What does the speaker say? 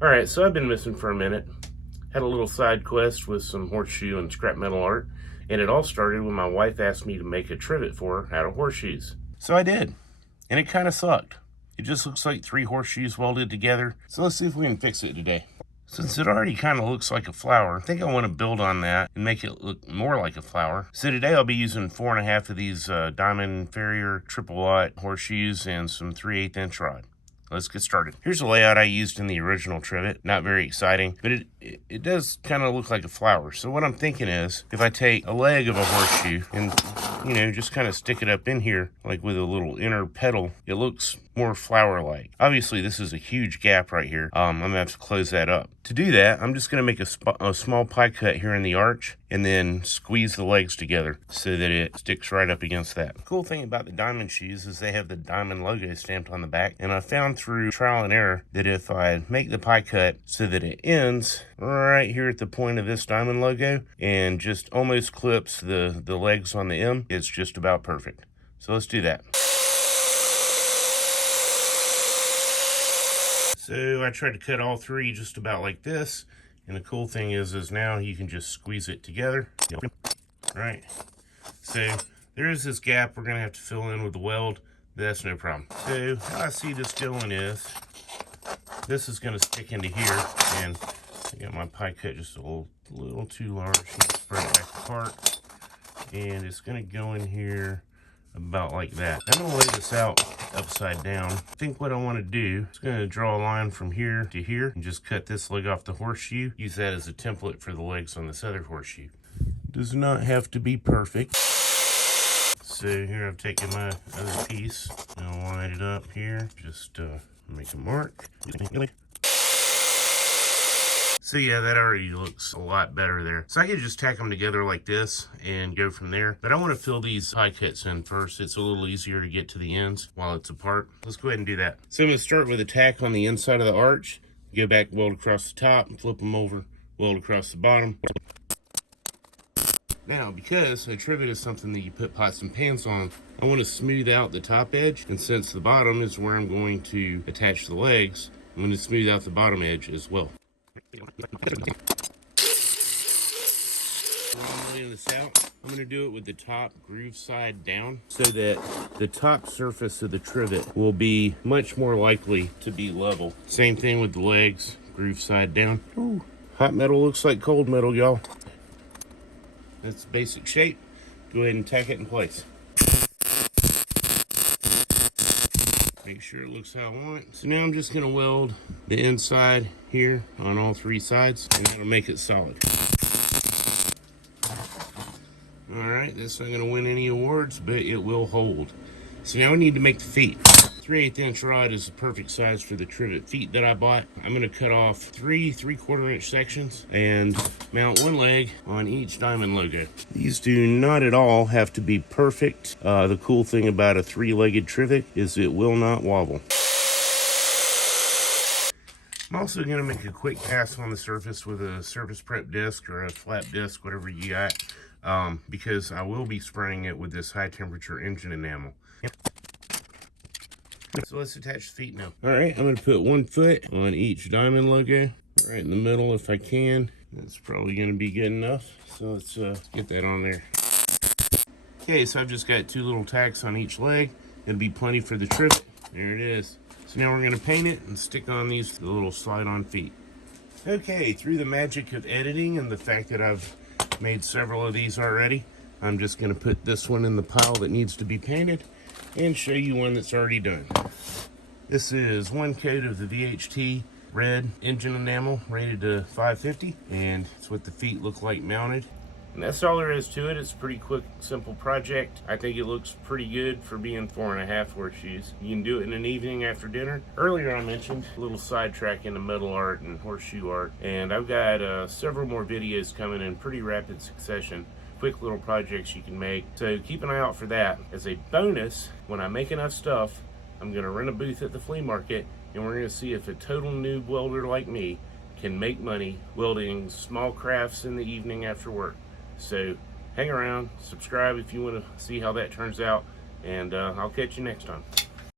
Alright, so I've been missing for a minute. Had a little side quest with some horseshoe and scrap metal art, and it all started when my wife asked me to make a trivet for her out of horseshoes. So I did, and it kind of sucked. It just looks like 3 horseshoes welded together, so let's see if we can fix it today. Since it already kind of looks like a flower, I think I want to build on that and make it look more like a flower. So today I'll be using 4.5 of these Diamond Farrier triple aught horseshoes and some 3/8 inch rod. Let's get started. Here's the layout I used in the original trivet. Not very exciting, but it does kind of look like a flower. So what I'm thinking is, if I take a leg of a horseshoe and, just kind of stick it up in here, like with a little inner petal, it looks more flower-like. Obviously, this is a huge gap right here. I'm gonna have to close that up. To do that, I'm just gonna make a small pie cut here in the arch and then squeeze the legs together so that it sticks right up against that. The cool thing about the diamond shoes is they have the diamond logo stamped on the back, and I found through trial and error that if I make the pie cut so that it ends right here at the point of this diamond logo and just almost clips the legs on the M, it's just about perfect. So let's do that. So I tried to cut all 3 just about like this, and the cool thing is now you can just squeeze it together. Right. So there is this gap we're gonna have to fill in with the weld, but that's no problem. So how I see this going is, this is gonna stick into here, and I got my pie cut just a little too large. Spread it back apart, and it's gonna go in here about like that. I'm gonna lay this out upside down. I think what I want to do is going to draw a line from here to here and just cut this leg off the horseshoe. Use that as a template for the legs on this other horseshoe. Does not have to be perfect. So here I've taken my other piece and I'll line it up here. Just make a mark. So yeah, that already looks a lot better there. So I could just tack them together like this and go from there. But I want to fill these pie cuts in first. It's a little easier to get to the ends while it's apart. Let's go ahead and do that. So I'm going to start with a tack on the inside of the arch. Go back, weld across the top, and flip them over, weld across the bottom. Now, because a trivet is something that you put pots and pans on, I want to smooth out the top edge. And since the bottom is where I'm going to attach the legs, I'm going to smooth out the bottom edge as well. Laying this out, I'm going to do it with the top groove side down so that the top surface of the trivet will be much more likely to be level. Same thing with the legs, groove side down. Ooh, hot metal looks like cold metal, y'all. That's the basic shape. Go ahead and tack it in place. Make sure it looks how I want it. So now I'm just going to weld the inside here on all 3 sides, and that'll make it solid. Alright, that's not going to win any awards, but it will hold. So now we need to make the feet. 3/8 inch rod is the perfect size for the trivet feet that I bought. I'm going to cut off 3 3/4 inch sections and mount 1 leg on each diamond logo. These do not at all have to be perfect. The cool thing about a 3-legged trivet is it will not wobble. I'm also going to make a quick pass on the surface with a surface prep disc or a flat disc, whatever you got, because I will be spraying it with this high temperature engine enamel. So let's attach the feet now. Alright, I'm going to put 1 foot on each diamond logo, right in the middle if I can. That's probably going to be good enough. So let's get that on there. Okay, so I've just got 2 little tacks on each leg. It'll be plenty for the trivet. There it is. So now we're going to paint it and stick on these little slide-on feet. Okay, through the magic of editing and the fact that I've made several of these already, I'm just going to put this one in the pile that needs to be painted and show you one that's already done. This is 1 coat of the VHT red engine enamel rated to 550, and it's what the feet look like mounted. And that's all there is to it. It's a pretty quick, simple project. I think it looks pretty good for being 4.5 horseshoes. You can do it in an evening after dinner. Earlier I mentioned a little sidetrack into metal art and horseshoe art, and I've got several more videos coming in pretty rapid succession. Quick little projects you can make. So keep an eye out for that. As a bonus, when I make enough stuff, I'm going to rent a booth at the flea market, and we're going to see if a total noob welder like me can make money welding small crafts in the evening after work. So hang around, subscribe if you want to see how that turns out, and I'll catch you next time.